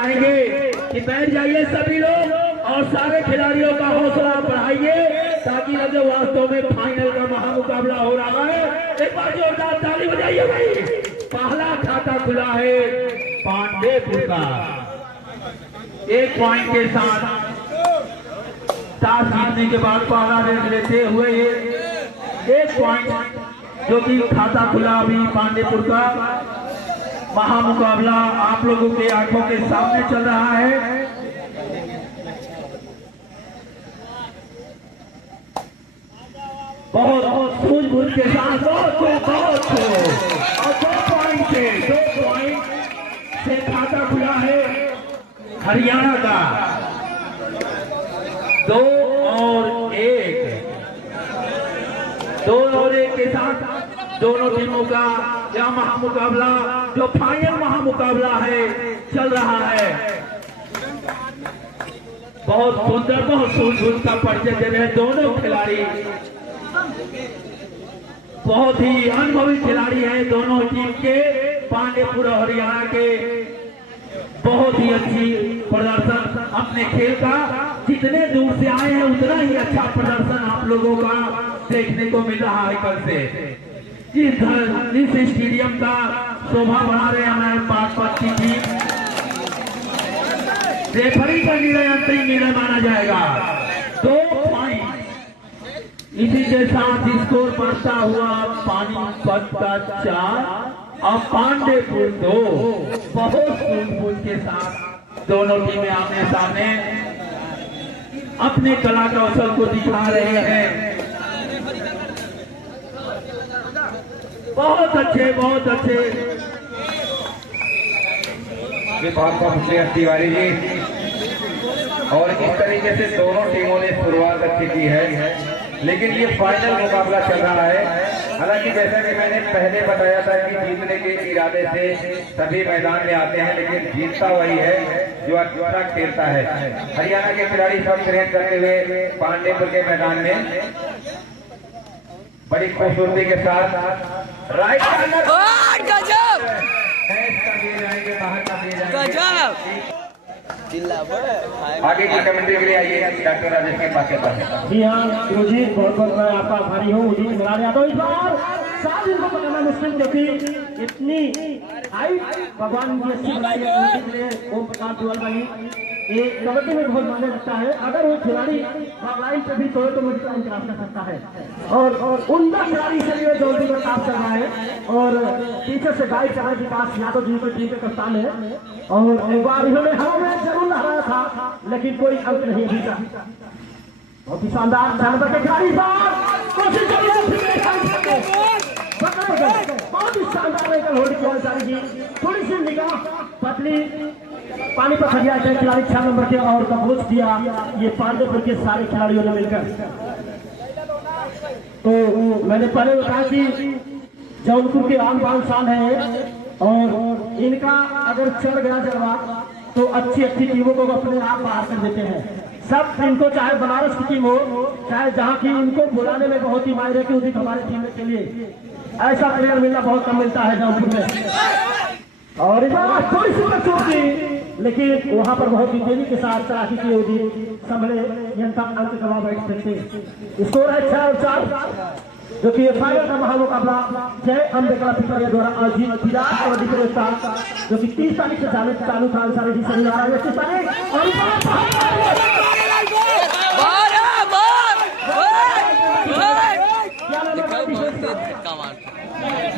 आएंगे कि बैठ जाइए सभी लोग और सारे खिलाड़ियों का हौसला बढ़ाइए ताकि जो वास्तव में फाइनल का महामुकाबला हो रहा है। एक बार जोरदार ताली बजाइए भाई। पहला खाता खुला है पांडेपुर का 1 पॉइंट के साथ टॉस जीतने के बाद पहला रेड लेते हुए 1 पॉइंट जो कि खाता खुला अभी पांडेपुर का महामुकाबला आप लोगों के आंखों के सामने चल रहा है। बहुत बहुत सूझबूझ के साथ और 2 पॉइंट से खाता खुला है हरियाणा का 2 और 1 के साथ दोनों टीमों का यह महामुकाबला जो फाइनल महामुकाबला है चल रहा है। बहुत सुंदर बहुत सूझबूझ का परिचय दे रहे हैं दोनों खिलाड़ी। बहुत ही अनुभवी खिलाड़ी हैं दोनों टीम के। पांडेपुर और हरियाणा के बहुत ही अच्छी प्रदर्शन अपने खेल का जितने दूर से आए हैं उतना ही अच्छा प्रदर्शन आप लोगों का देखने को मिल रहा है। कल से इस स्टेडियम का शोभा बढ़ा रहे हमारे बागपत की टीम। रेफरी का निर्णय अंतिम निर्णय माना जाएगा। 2 पॉइंट इसी के साथ स्कोर बढ़ता हुआ पानीपत का 4 और पांडेपुर 2। बहुत सूझबूझ के साथ दोनों टीमें आमने सामने अपने कला कौशल को दिखा रहे हैं। बहुत अच्छे बहुत अच्छे। जी बहुत बहुत शुक्रिया तिवारी जी। और इस तरीके से दोनों टीमों ने शुरुआत अच्छी की है, लेकिन ये फाइनल मुकाबला चल रहा है। हालांकि जैसा कि मैंने पहले बताया था कि जीतने के इरादे से सभी मैदान में आते हैं, लेकिन जीतता वही है जो अच्छा खेलता है। हरियाणा के खिलाड़ी सब ट्रेन करते हुए पांडेपुर के मैदान में बड़ी खूबसूरती के साथ राइट गजब आगे की कमेंट्री के लिए आइए डॉक्टर राजेश के पास। जी हाँ गुरु जी बहुत बहुत मैं आपका आभारी हूँ। मुझे इमरान यादव इस बार 7 दिन को पकड़ना मुश्किल क्योंकि इतनी हाइट भगवान की अच्छी बनाई है। ओम प्रकाश दुआल भाई ये कबड्डी में बहुत माने रखता है। अगर वो खिलाड़ी लाइन पे भी सोए तो मुझे टाइम क्रॉस कर सकता है और उनका खिलाड़ी से लिए जल्दी में काम कर रहा है और पीछे से गाइड कर रहा है विकास यादव जी को टीम के कप्तान है। और एक बार इन्होंने हवा में जरूर लहराया था लेकिन कोई अंक नहीं जीता। बहुत ही शानदार जानवर के खिलाड़ी कोशिश बहुत ही शानदार एंकल होल्ड किया बेचारी जी। थोड़ी सी निगाह पतली पानी पर खड़िया खिलाड़ी 6 नंबर के और कबूज किया ये पांडेपुर के सारे खिलाड़ियों ने मिलकर। तो मैंने पहले बताया कि जौनपुर के आन बान शान है और इनका अगर चढ़ गया जलवा तो अच्छी अच्छी टीमों को अपने आप बाहर कर देते हैं। सब इनको चाहे बनारस की टीम हो चाहे जहाँ की इनको बुलाने में बहुत ही मायरे की होती हमारी टीम के लिए ऐसा प्लेयर मिलना बहुत कम मिलता है जौनपुर में। और इस बार थोड़ी सी चोट की लेकिन वहां पर बहुत ही तेजी के साथ चलाकी की होगी संभले जनता अंक गवा बैठ सकते। स्कोर है 6 और 4 जो कि फाइनल का महामुकाबला जय अम्बेडकर पिपरिया द्वारा आयोजित विराट कबड्डी पुरस्कार जो कि 30 तारीख से चालू था सारे जी शनिवार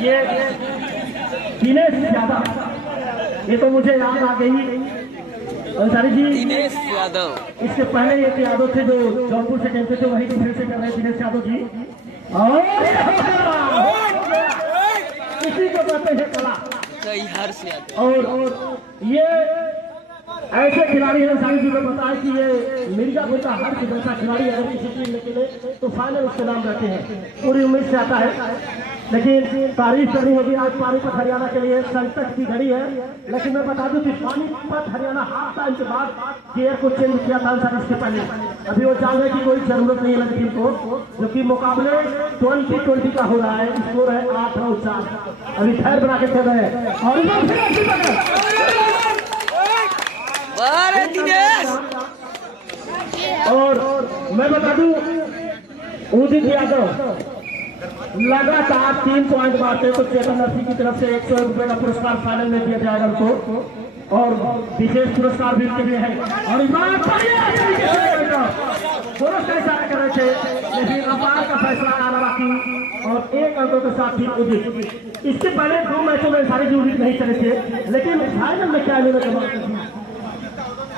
ये दिनेश यादव ये तो मुझे याद आ गई अंसारी जी। दिनेश यादव इससे पहले ये यादव थे जो जौनपुर से खेलते थे वही फिर से कर रहे हैं दिनेश यादव जी। और इसी को कहते हैं कला। और ये ऐसे खिलाड़ी हैं सारी जी को पता है कि ये मिर्जापुर का हर जैसा खिलाड़ी अगर किसी टीम में खेले तो फाइनल उसके नाम रहते हैं। पूरी उम्मीद से आता है लेकिन तारीफ करनी होगी आज पानीपत हरियाणा के लिए संकट की घड़ी है। लेकिन मैं बता दूं कि पानीपत हरियाणा हाफ टाइम के बाद गियर को चेंज किया था इसके पहले। अभी वो जान रहे कि कोई जरूरत नहीं है टीम को जो कि मुकाबले 20-20 का हो रहा है। स्कोर है 8 और 4। अभी खैर बना के खेल रहे हैं और बता दूं उदित यादव लगातार 3 पॉइंट मारते तो चेतन नरसिंह की तरफ से 100 रुपए का पुरस्कार फाइनल में दिया जाएगा उनको और विशेष पुरस्कार भी उनके लिए है। और इस बार दोनों कैसा कर रहे थे लेकिन अपार का फैसला आना बाकी और 1 अंकों के साथ ही उदित। इससे पहले 2 मैचों में सारे जो उदित नहीं चले थे लेकिन फाइनल में क्या मिले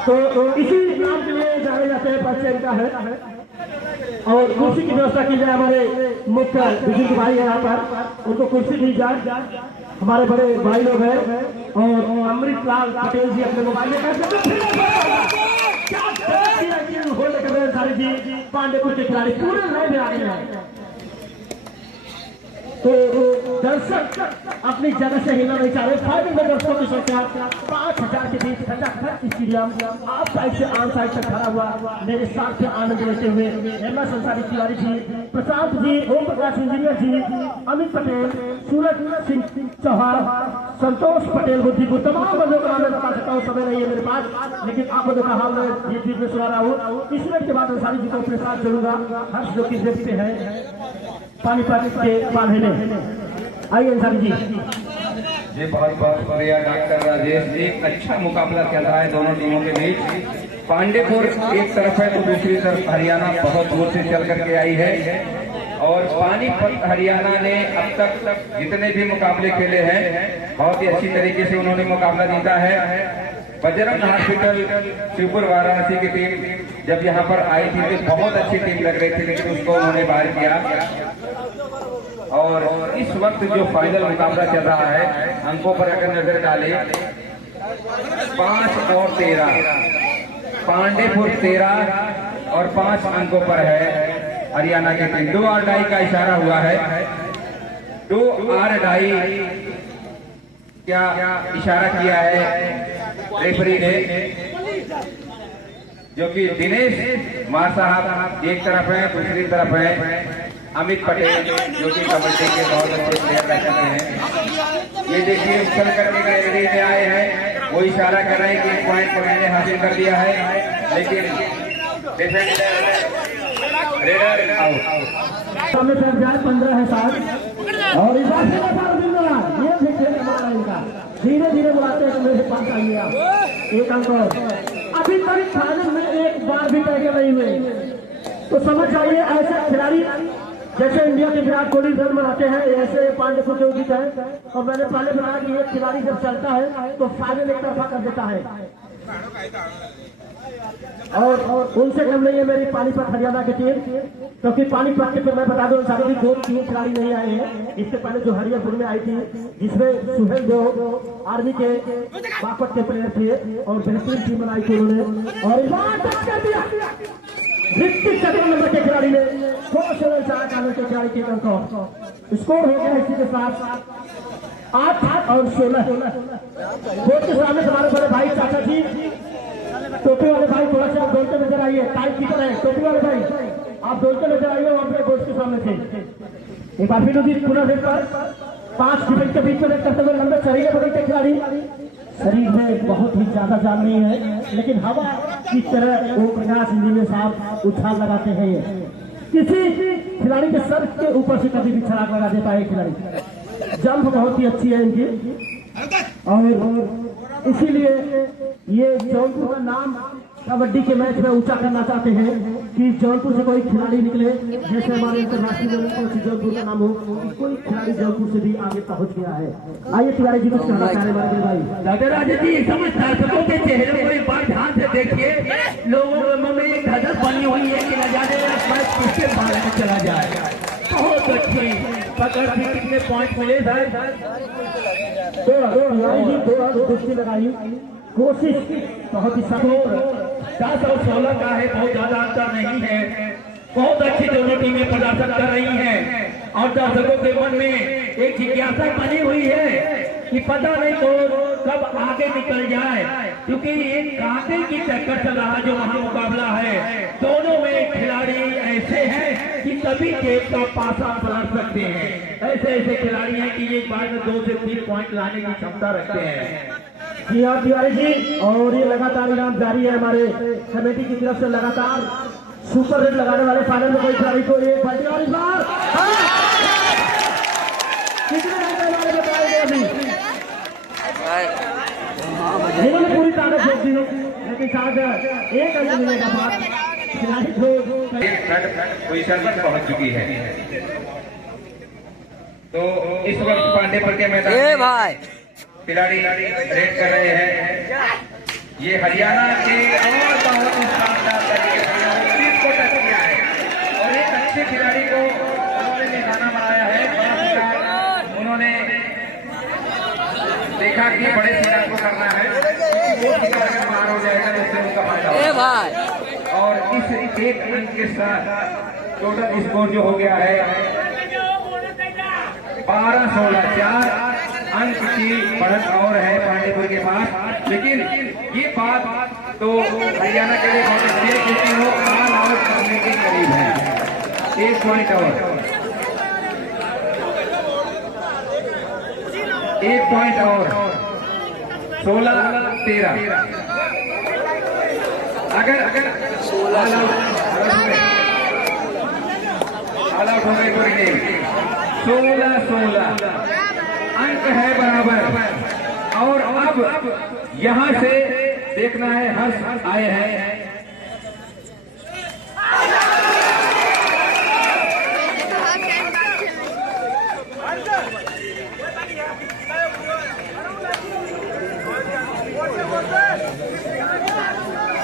तो इसी नाम के लिए जाने जाते हैं परिचय इनका है। और कुर्सी की व्यवस्था की जाए, हमारे मुख्य बुजुर्ग भाई है यहाँ पर, उनको कुर्सी दी जाए। हमारे बड़े भाई लोग हैं और अमृतलाल पटेल जी अपने मोबाइल में सारी जी पांडेपुर के खिलाड़ी पूरे नए में आ गए हैं। तो दर्शक अपनी जगह से हिलना नहीं चाह रहे। फाइनल में दर्शकों की संख्या 5000 के बीच स्टेडियम आप साइड से आन साइड तक खड़ा हुआ मेरे साथ से आनंद लेते हुए MS अंसारी तिवारी जी, प्रशांत जी, ओम प्रकाश इंजीनियर जी, अमित पटेल, सूरज सिंह चौहान, संतोष पटेल बुद्धिपुर, तमाम बंदों का नाम मैं बता सकता हूँ, समय नहीं है मेरे पास लेकिन आपको देखा हाल में ये चीज में सुना रहा हूँ। इस मिनट के बाद अंसारी जी को अपने साथ जोड़ूंगा। हर्ष जो की देखते हैं पानीपत के पाले में आइए अंसारी जी। बहुत बहुत शुक्रिया डॉक्टर राजेश जी। अच्छा मुकाबला चल रहा है दोनों टीमों के बीच। पांडेपुर एक तरफ है तो दूसरी तरफ हरियाणा बहुत दूर से चल करके आई है और पानीपत हरियाणा ने अब तक जितने भी मुकाबले खेले हैं बहुत ही अच्छी तरीके से उन्होंने मुकाबला जीता है। बजरंग हॉस्पिटल शिवपुर वाराणसी की टीम जब यहाँ पर आई थी तो बहुत अच्छी टीम लग रही थी लेकिन उसको उन्होंने बाहर किया। और इस वक्त जो फाइनल मुकाबला चल रहा है अंकों पर अगर नजर डाले 5 और 13, पांडेपुर 13 और 5 अंकों पर है हरियाणा की टीम। 2 और डाई का इशारा हुआ है। 2 और डाई क्या इशारा किया है रेफरी ने, जो कि दिनेश मार साहब एक तरफ है, दूसरी तरफ है अमित पटेल जो कि कबड्डी के बहुत अच्छे प्लेयर रह चुके हैं। ये देखिए उछल करके गैलरी में आए हैं, वो इशारा कर रहे हैं कि 1 पॉइंट को मैंने हासिल कर दिया है लेकिन डिफेंडर रेडर आउट। 15 है साल और इस बार ये इनका धीरे धीरे बुलाते हैं मेरे पास आइए आप। 1 अंक अभी तक फाइनल में एक बार भी टैगल नहीं हुए तो समझ आइए ऐसे खिलाड़ी जैसे इंडिया के विराट कोहली रन बनाते हैं ऐसे पांडेपुर के उदित है। और मैंने पहले बताया कि एक खिलाड़ी जब चलता है तो फाइनल एक तरफा कर देता है और उनसे कम नहीं है मेरी पानीपत हरियाणा की टीम, क्योंकि पानीपत के मैं बता दूं सारे भी 2-3 खिलाड़ी नहीं आए हैं। इससे पहले जो हरियाणपुर में आई थी जिसमें सुहेल जो आर्मी के बापट के प्लेयर थे और बेहतरीन टीम बनाई थी उन्होंने और ऋतिक चक्र नंबर के खिलाड़ी ने 4 के खिलाड़ी के अंक स्कोर हो गया इसी के साथ 8 और 16। बोर्ड के सामने हमारे बड़े भाई चाचा जी टोपी वाले भाई थोड़ा सा दौड़ते नजर आइए। टाइट की तरह टोपी वाले भाई आप दौड़ते नजर आइए अपने बोर्ड के सामने से। एक बार फिर पुनः देख पर 5 डिफेंस के बीच में करते हुए लंबे शरीर बड़े के खिलाड़ी, शरीर में बहुत ही ज्यादा जान नहीं है लेकिन हवा की तरह ओम प्रकाश इंजीनियर साहब उछाल लगाते हैं। किसी खिलाड़ी के सर के ऊपर से कभी भी छलांग लगा देता है खिलाड़ी। जंप बहुत ही अच्छी है इनकी और इसीलिए ये जौनपुर का नाम कबड्डी के मैच में ऊंचा करना चाहते हैं कि जौनपुर से कोई खिलाड़ी निकले जैसे हमारे अंतर्राष्ट्रीय जौनपुर का नाम हो कि कोई खिलाड़ी जौनपुर से भी आगे पहुंच गया है। आइए तिवारी जी कुछ कहना चाह रहे हमारे भाई। दादा राजा जी समझ दर्शकों के चेहरे को एक बार ध्यान से देखिए, लोगों के मन में एक धड़क बनी हुई है कि न जाने मैच किसके बारे में चला जाए। बहुत अच्छी पकड़ भी, कितने पॉइंट मिले सर? 2 लगाई कोशिश बहुत ही सफल 10 और 16 का है, बहुत ज्यादा अंतर नहीं है। बहुत अच्छी दोनों टीमें प्रदर्शन कर रही हैं और दर्शकों के मन में एक जिज्ञासा बनी हुई है कि पता नहीं कब आगे निकल जाए, क्योंकि एक कांटे की टक्कर चल रहा जो वहाँ मुकाबला है। दोनों में खिलाड़ी ऐसे हैं कि सभी गेम का पासा पलट सकते हैं। ऐसे खिलाड़ी हैं कि एक बार में 2 से 3 पॉइंट लाने की क्षमता रखते हैं। जी हाँ तिवारी जी, और ये लगातार इनाम जारी है हमारे कमेटी की तरफ से। लगातार सुपर रेट लगाने वाले फाइनल में कोई खिलाड़ी को एक बाल्टी और इस बार कितने रन हमारे बताएंगे अभी इन्होंने पूरी ताकत झोंक दी लेकिन शायद एक अंक मिलेगा बात खिलाड़ी को पोजीशन पर पहुंच चुकी है। तो इस वक्त पांडेपुर के मैदान ए में भाई खिलाड़ी रेड कर रहे हैं। ये हरियाणा के और बहुत ही शानदार तरीके से उन्नीस को टच किया है और एक अच्छे खिलाड़ी को उन्होंने निशाना बनाया है। उन्होंने देखा कि बड़े शिकार को करना है, वो शिकार अगर पार हो जाएगा तो उससे उनका फायदा ए होगा। भाई और इस एक अंक के साथ टोटल स्कोर जो हो गया है 12-16, 4 अंक की बढ़त और है पांडेपुर के पास। लेकिन ये बात तो हरियाणा के लिए बहुत अच्छी है क्योंकि वो ऑल आउट करने के करीब है। 1 पॉइंट और 1 पॉइंट और 16-13 अगर ऑल आउट हो गए कोई नहीं 16-16 अंक है बराबर। और अब यहां से देखना है हर्ष आए हैं।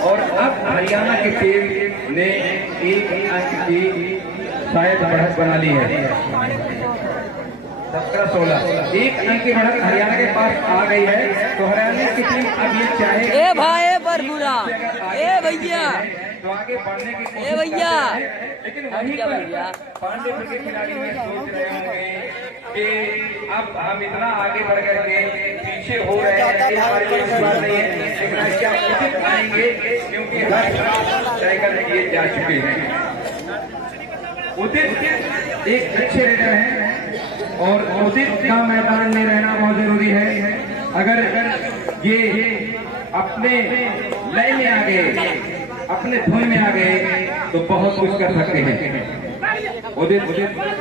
और अब हरियाणा की टीम ने 1 अंक की शायद बढ़त बना ली है। 17-16 1 अंक की बढ़त हरियाणा के पास आ गई है। तो हरियाणा की टीम अब ये चाहे ए भाई ए बरबुरा ए भैया तो आगे बढ़ने की कोशिश ए भैया करते हैं। लेकिन वहीं क्या पर भैया पांडेपुर के खिलाड़ी में सोच रहे होंगे कि अब हम इतना आगे बढ़ करके पीछे हो रहे हैं, ये हमारे लिए अच्छी बात नहीं है। लेकिन क्या उचित आएंगे क्योंकि हर तय कर दिए जा चुके हैं। उदित एक अच्छे रेडर हैं और उदित का मैदान में रहना बहुत जरूरी है। अगर ये अपने लय में आ गए, अपने धुन में आ गए तो बहुत कुछ कर सकते हैं। उदित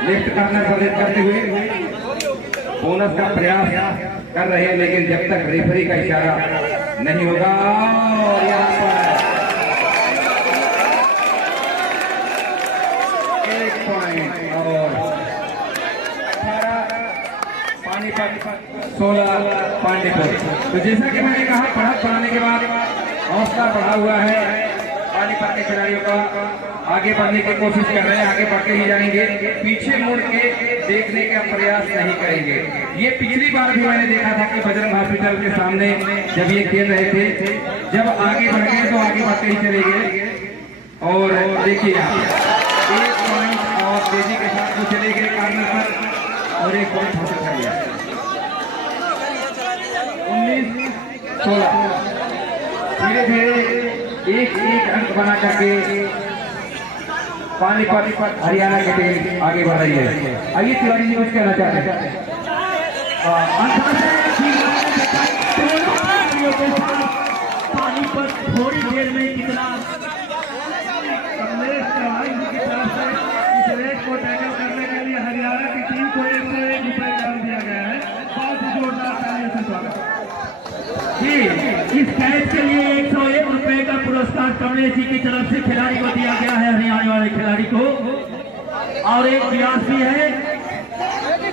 लेफ्ट कार्नर प्रदेश करते हुए बोनस का प्रयास कर रहे हैं, लेकिन जब तक रेफरी का इशारा नहीं होगा। और यहाँ पर 1 पॉइंट और 18 पानीपत 16 पांडेपुर। तो जैसा कि मैंने कहा बढ़त बढ़ाने के बाद हौसला बढ़ा हुआ है पानीपत के खिलाड़ियों का। आगे बढ़ने की कोशिश कर रहे हैं, आगे बढ़ते ही जाएंगे, पीछे मुड़ के देखने का प्रयास नहीं करेंगे। ये पिछली बार भी मैंने देखा था कि बजरंग हॉस्पिटल के सामने जब ये खेल रहे थे, जब आगे बढ़ गए तो आगे बढ़ते ही चले गए। और देखिए 1 पॉइंट और तेजी के साथ वो चले गए कार्नर पर और 1 पॉइंट हासिल कर लिया। 19-16 धीरे धीरे एक अंक बना करके पानीपत हरियाणा की टीम आगे बढ़ रही है। आइए तिवारी जी कुछ कहना चाहते हैं। पानीपत थोड़ी देर में कितना कमलेश चौहान जी की तरफ से इस रेस को टैकल करने के लिए हरियाणा की टीम को 101 रुपए इनाम दिया गया है। बहुत ही जोरदार तालियों से स्वागत जी। इस कैच के लिए 101 रुपए का पुरस्कार कमलेश जी की तरफ से खिलाड़ी को दिया गया है, हरियाणा वाले खिलाड़ी को। और एक प्रयास भी है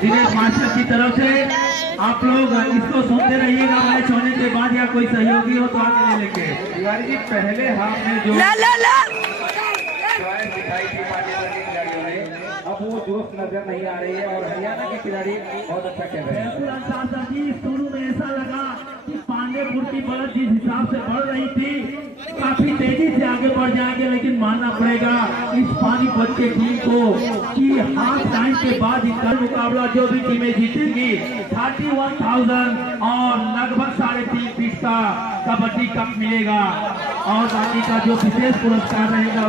दिनेश मास्टर की तरफ से। आप लोग इसको सुनते रहिएगा, मैच होने के बाद या कोई सहयोगी हो तो आगे ले लेंगे। तिवारी जी पहले हाफ में जो ला ला ला ड्राइव दिखाई थी पानीपत के खिलाड़ियों ने, अब वो जोश नजर नहीं आ रही है और हरियाणा के खिलाड़ी बहुत अच्छा खेल रहे हैं। बिल्कुल अंसार जी, शुरू में ऐसा लगा कि पांडेपुर की बढ़त जिस हिसाब से बढ़ रही थी काफी तेजी से आगे बढ़ जाएंगे, लेकिन मानना पड़ेगा इस पानीपत के टीम को कि हाफ टाइम के बाद इनका मुकाबला जो भी टीमें जीतेंगी 31,000 और लगभग 3.5 फीट का कबड्डी कप मिलेगा और बाकी का जो विशेष पुरस्कार रहेगा